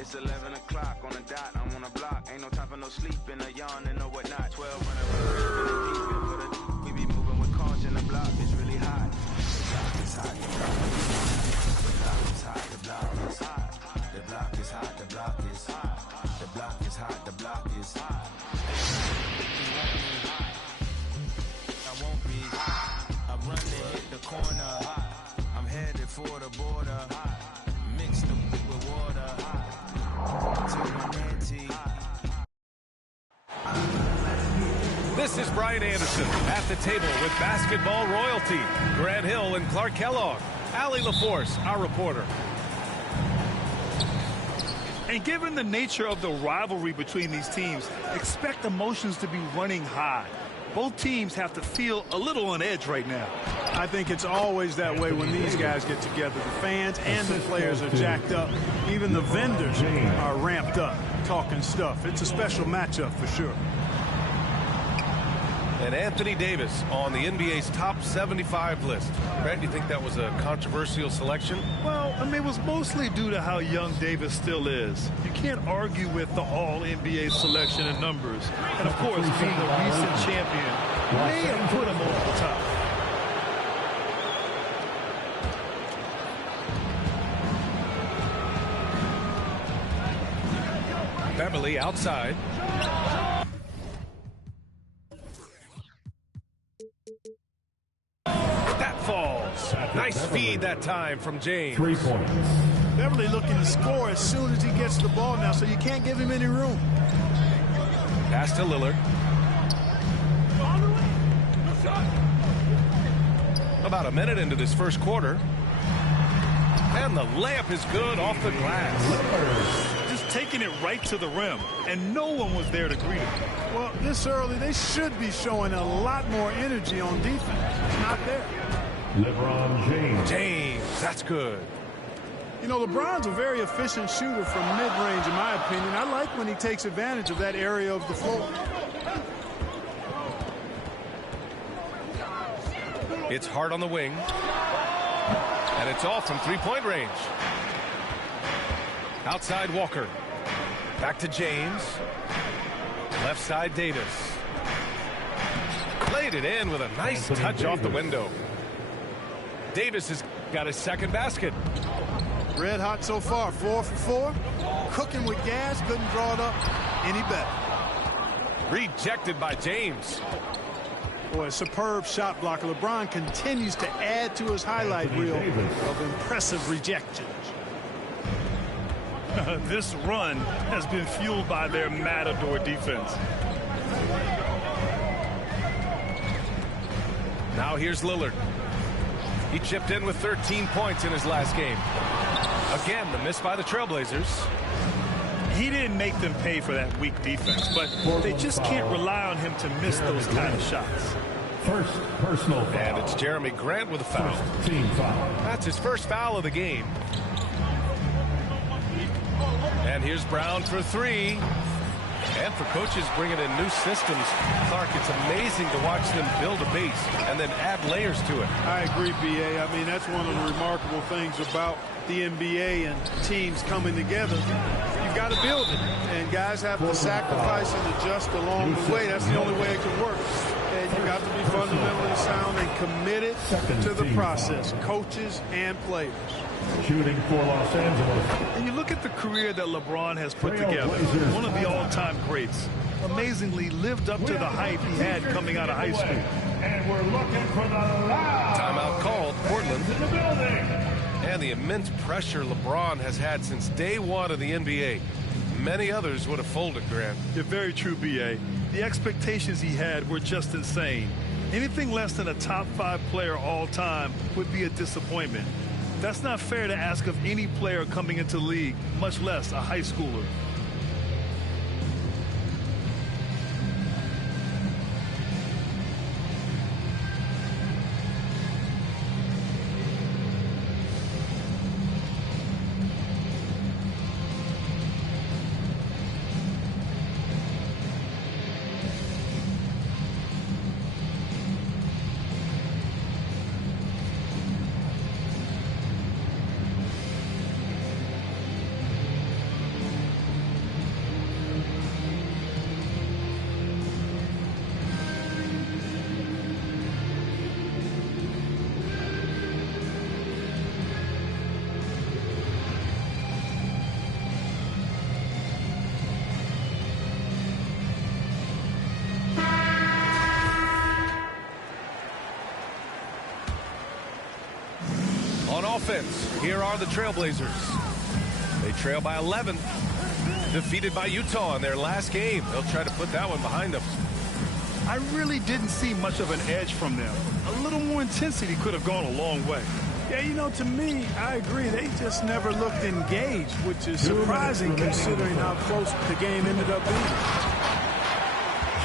It's 11 o'clock on the dot, I'm on the block. Ain't no time for no sleeping, no yawning, no whatnot. 12 running around, we be moving with caution. The block is really hot. The block is hot, the block is hot. The block is hot, the block is hot. The block is hot, the block is hot. I won't be. I run to hit the corner. I'm headed for the border. Mix the with water. This is Brian Anderson at the table with basketball royalty. Grant Hill and Clark Kellogg. Allie LaForce, our reporter. And given the nature of the rivalry between these teams, expect emotions to be running high. Both teams have to feel a little on edge right now. I think it's always that way when these guys get together. The fans and the players are jacked up. Even the vendors are ramped up, talking stuff. It's a special matchup for sure. And Anthony Davis on the NBA's top 75 list. Grant, do you think that was a controversial selection? Well, I mean, it was mostly due to how young Davis still is. You can't argue with the all-NBA selection and numbers. And, of course, being a recent champion may have put him over the top. Beverly outside. That falls. Nice feed that time from James. 3 points. Beverly looking to score as soon as he gets the ball now, so you can't give him any room. Pass to Lillard. About a minute into this first quarter. And the layup is good off the glass. Just taking it right to the rim, and no one was there to greet him. Well, this early, they should be showing a lot more energy on defense. It's not there. LeBron James. James, that's good. You know, LeBron's a very efficient shooter from mid-range, in my opinion. I like when he takes advantage of that area of the floor. It's hard on the wing. And it's all from three-point range. Outside Walker. Back to James. Left side Davis. Laid it in with a nice touch off the window. Davis has got his second basket. Red hot so far, 4 for 4. Cooking with gas, couldn't draw it up any better. Rejected by James. Boy, a superb shot blocker. LeBron continues to add to his highlight reel of impressive rejections. This run has been fueled by their matador defense. Now here's Lillard. He chipped in with 13 points in his last game. Again, the miss by the Trailblazers. He didn't make them pay for that weak defense, but they just can't rely on him to miss those kind of shots. First personal foul. And it's Jeremy Grant with a foul. First team foul. That's his first foul of the game. And here's Brown for three. And for coaches bringing in new systems, Clark, it's amazing to watch them build a base and then add layers to it. I agree, B.A. I mean, that's one of the remarkable things about the NBA and teams coming together. You've got to build it, and guys have to sacrifice and adjust along the way. That's the only way it can work. And you've got to be fundamentally sound and committed to the process, coaches and players. Shooting for Los Angeles. And you look at the career that LeBron has put together, one of the all-time greats. Amazingly lived up to the hype he had coming out of high school. And we're looking for the loud. Timeout called, Portland. In the building. And the immense pressure LeBron has had since day one of the NBA. Many others would have folded, Grant. You're very true, B.A. The expectations he had were just insane. Anything less than a top 5 player all time would be a disappointment. That's not fair to ask of any player coming into the league, much less a high schooler. On offense, here are the Trailblazers. They trail by 11. Defeated by Utah in their last game. They'll try to put that one behind them. I really didn't see much of an edge from them. A little more intensity could have gone a long way. Yeah, you know, to me, I agree. They just never looked engaged, which is surprising considering how close the game ended up being.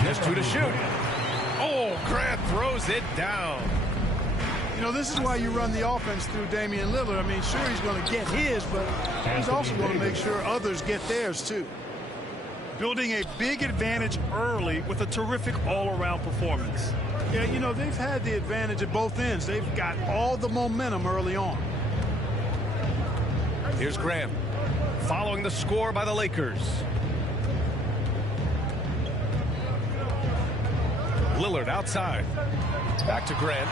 Just 2 to shoot. Oh, Grant throws it down. You know, this is why you run the offense through Damian Lillard. I mean, sure, he's going to get his, but he's also going to make sure others get theirs, too. Building a big advantage early with a terrific all-around performance. Yeah, you know, they've had the advantage at both ends. They've got all the momentum early on. Here's Grant, following the score by the Lakers. Lillard outside. Back to Grant.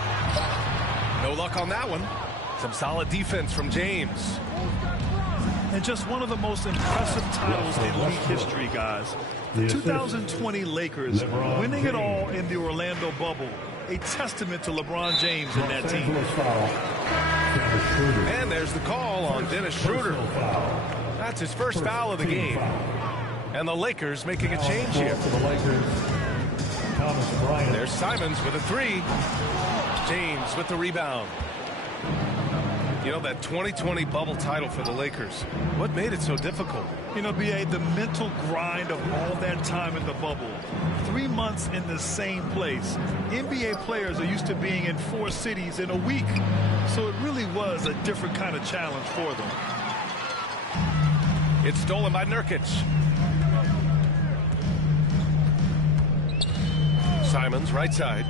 No luck on that one. Some solid defense from James. And just one of the most impressive titles in league history, guys. The 2020 Lakers winning it all in the Orlando bubble. A testament to LeBron James and that team. And there's the call on Dennis Schroeder. That's his first foul of the game. And the Lakers making a change here. There's Simons with a 3. James with the rebound. You know, that 2020 bubble title for the Lakers, what made it so difficult? You know, B.A., the mental grind of all that time in the bubble. 3 months in the same place. NBA players are used to being in 4 cities in a week. So it really was a different kind of challenge for them. It's stolen by Nurkic. Simons, right side.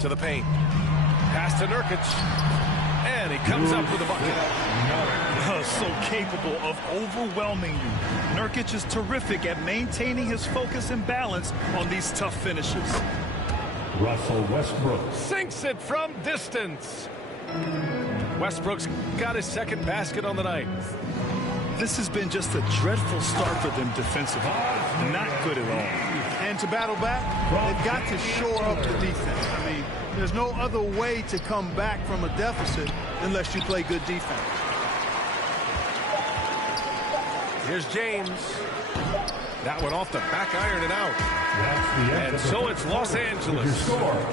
To the paint. Pass to Nurkic. And he comes up with a bucket. So capable of overwhelming you. Nurkic is terrific at maintaining his focus and balance on these tough finishes. Russell Westbrook sinks it from distance. Westbrook's got his second basket on the night. This has been just a dreadful start for them defensively. Not good at all. And to battle back, they've got to shore up the defense. I mean, there's no other way to come back from a deficit unless you play good defense. Here's James. That one off the back iron and out. And so it's Los Angeles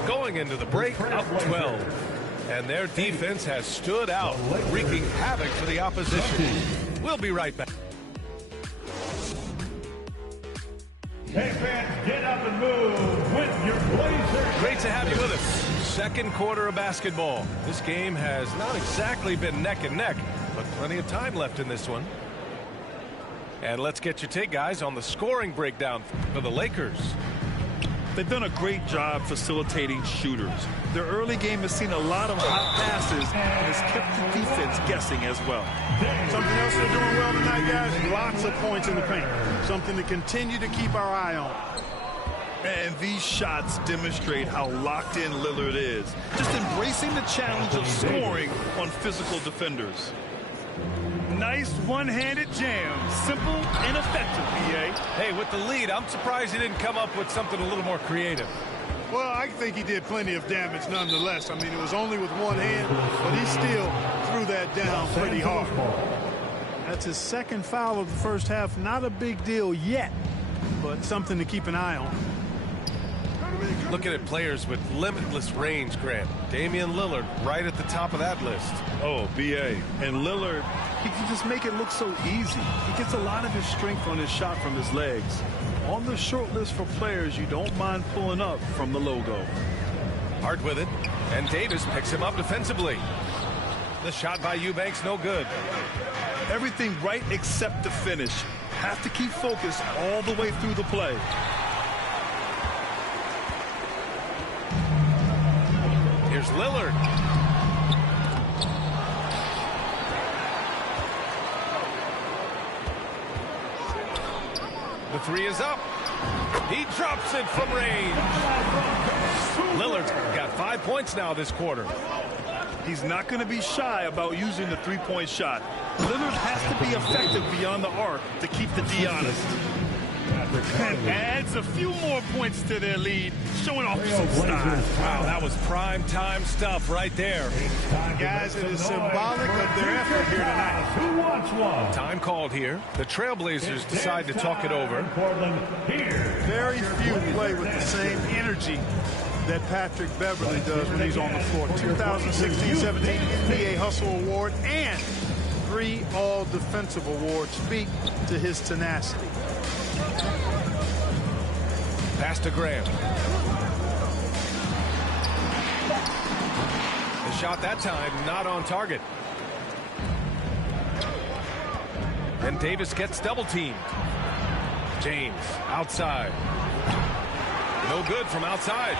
going into the break up 12. And their defense has stood out, wreaking havoc for the opposition. We'll be right back. Hey fans, get up and move with your Blazers. Great to have you with us. Second quarter of basketball. This game has not exactly been neck and neck, but plenty of time left in this one. And let's get your take, guys, on the scoring breakdown for the Lakers. They've done a great job facilitating shooters. Their early game has seen a lot of hot passes and has kept the defense guessing as well. Something else they're doing well tonight, guys, lots of points in the paint. Something to continue to keep our eye on. And these shots demonstrate how locked in Lillard is. Just embracing the challenge of scoring on physical defenders. Nice one-handed jam. Simple and effective, B.A. Hey, with the lead, I'm surprised he didn't come up with something a little more creative. Well, I think he did plenty of damage nonetheless. I mean, it was only with one hand, but he still threw that down pretty hard. That's his second foul of the first half. Not a big deal yet, but something to keep an eye on. Looking at players with limitless range, Grant. Damian Lillard right at the top of that list. Oh, B.A. And Lillard, he can just make it look so easy. He gets a lot of his strength on his shot from his legs. On the short list for players you don't mind pulling up from the logo. Hard with it, and Davis picks him up defensively. The shot by Eubanks, no good. Everything right except the finish. Have to keep focused all the way through the play. Here's Lillard. The 3 is up. He drops it from range. Lillard's got 5 points now this quarter. He's not going to be shy about using the three-point shot. Lillard has to be effective beyond the arc to keep the D honest. And adds a few more points to their lead, showing off some style. Wow, that was prime time stuff right there. Guys, it is symbolic of their effort here tonight. Who wants one? Time called here. The Trailblazers decide to talk it over. Very few play with the same energy that Patrick Beverly does when he's on the floor. 2016-17 NBA Hustle Award and 3 All-Defensive Awards speak to his tenacity. Pass to Graham. The shot that time not on target. And Davis gets double teamed. James outside. No good from outside.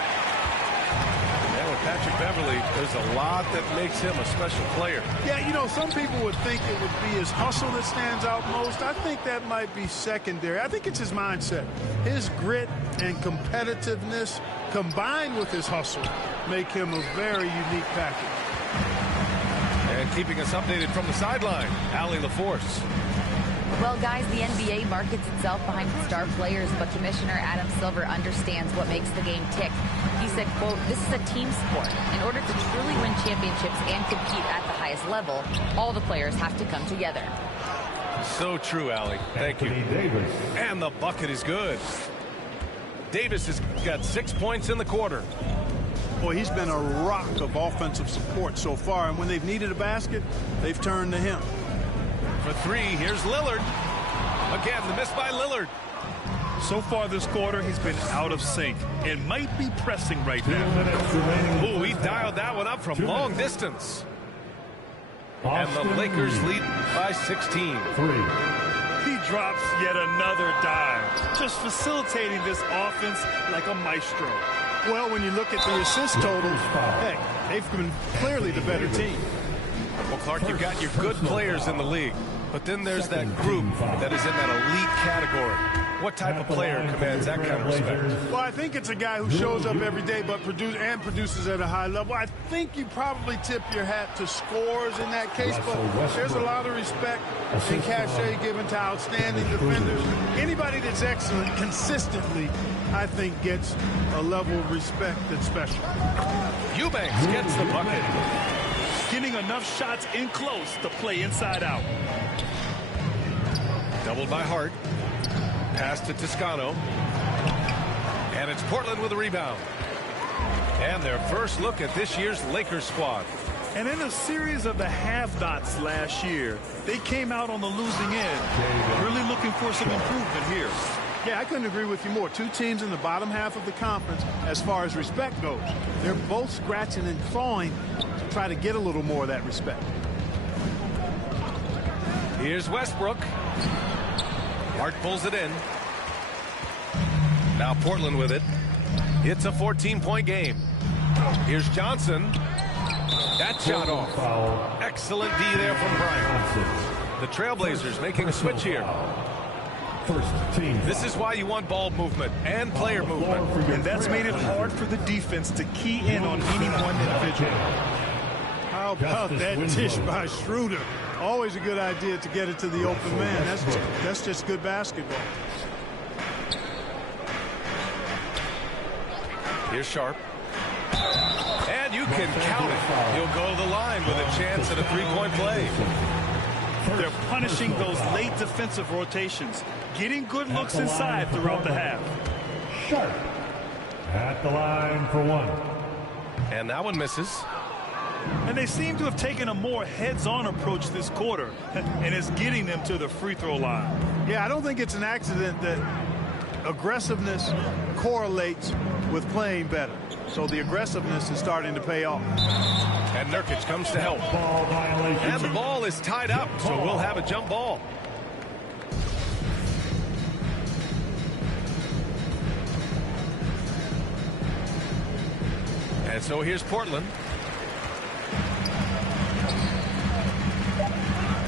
And with Patrick Beverly, there's a lot that makes him a special player. Yeah, you know, some people would think it would be his hustle that stands out most. I think that might be secondary. I think it's his mindset. His grit and competitiveness combined with his hustle make him a very unique package. And keeping us updated from the sideline, Allie LaForce. Well, guys, the NBA markets itself behind star players, but Commissioner Adam Silver understands what makes the game tick. He said, quote, "This is a team sport. In order to truly win championships and compete at the highest level, all the players have to come together." So true, Allie. Thank you. And the bucket is good. Davis has got 6 points in the quarter. Boy, he's been a rock of offensive support so far, and when they've needed a basket, they've turned to him. For 3, here's Lillard. Again, the miss by Lillard. So far this quarter, he's been out of sync and might be pressing right now. Ooh, he dialed that one up from long distance. And the Lakers lead by 16. He drops yet another dive, just facilitating this offense like a maestro. Well, when you look at the assist totals, hey, they've been clearly the better team. Well, Clark, you've got your good players in the league, but then there's that group that is in that elite category. What type of player commands that kind of respect? Well, I think it's a guy who shows up every day but produces at a high level. I think you probably tip your hat to scores in that case, but there's a lot of respect and cachet given to outstanding defenders. Anybody that's excellent consistently, I think, gets a level of respect that's special. Eubanks gets the bucket. Getting enough shots in close to play inside out. Doubled by Hart. Pass to Toscano. And it's Portland with a rebound. And their first look at this year's Lakers squad. And in a series of the have-nots last year, they came out on the losing end. Really looking for some improvement here. Yeah, I couldn't agree with you more. 2 teams in the bottom half of the conference as far as respect goes. They're both scratching and clawing to try to get a little more of that respect. Here's Westbrook. Hart pulls it in. Now Portland with it. It's a 14-point game. Here's Johnson. That shot off. Excellent D there from Bryant. The Trailblazers making a switch here. This is why you want ball movement and player movement. And that's made it hard for the defense to key in on any one individual. How about that dish by Schroeder? Always a good idea to get it to the open man. That's just good basketball. Here's Sharp. And you can count it. He'll go to the line with a chance at a 3-point play. They're punishing those late defensive rotations, getting good looks inside throughout the half. Sharp at the line for 1. And that one misses. And they seem to have taken a more heads-on approach this quarter, and it's getting them to the free throw line. Yeah, I don't think it's an accident that aggressiveness correlates with playing better. So the aggressiveness is starting to pay off. And Nurkic comes to help. Ball violation. And the ball is tied up, so we'll have a jump ball. And so here's Portland.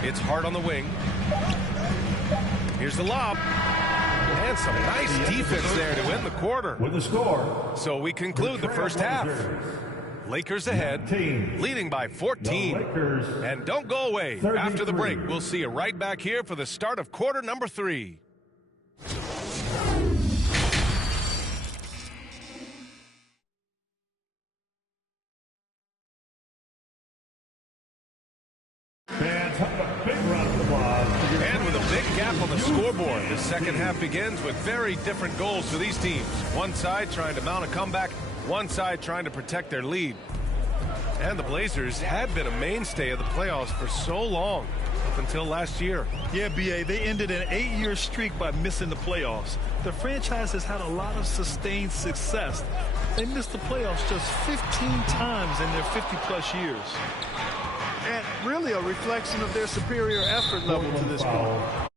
It's Hart on the wing. Here's the lob. And some nice defense there to win the quarter. With the score. So we conclude the first half. Lakers ahead, leading by 14. And don't go away. After the break, we'll see you right back here for the start of quarter number 3. And with a big gap on the scoreboard, the second half begins with very different goals for these teams. One side trying to mount a comeback, one side trying to protect their lead. And the Blazers had been a mainstay of the playoffs for so long, up until last year. Yeah, B.A., they ended an 8-year streak by missing the playoffs. The franchise has had a lot of sustained success. They missed the playoffs just 15 times in their 50-plus years. And really a reflection of their superior effort level to this point.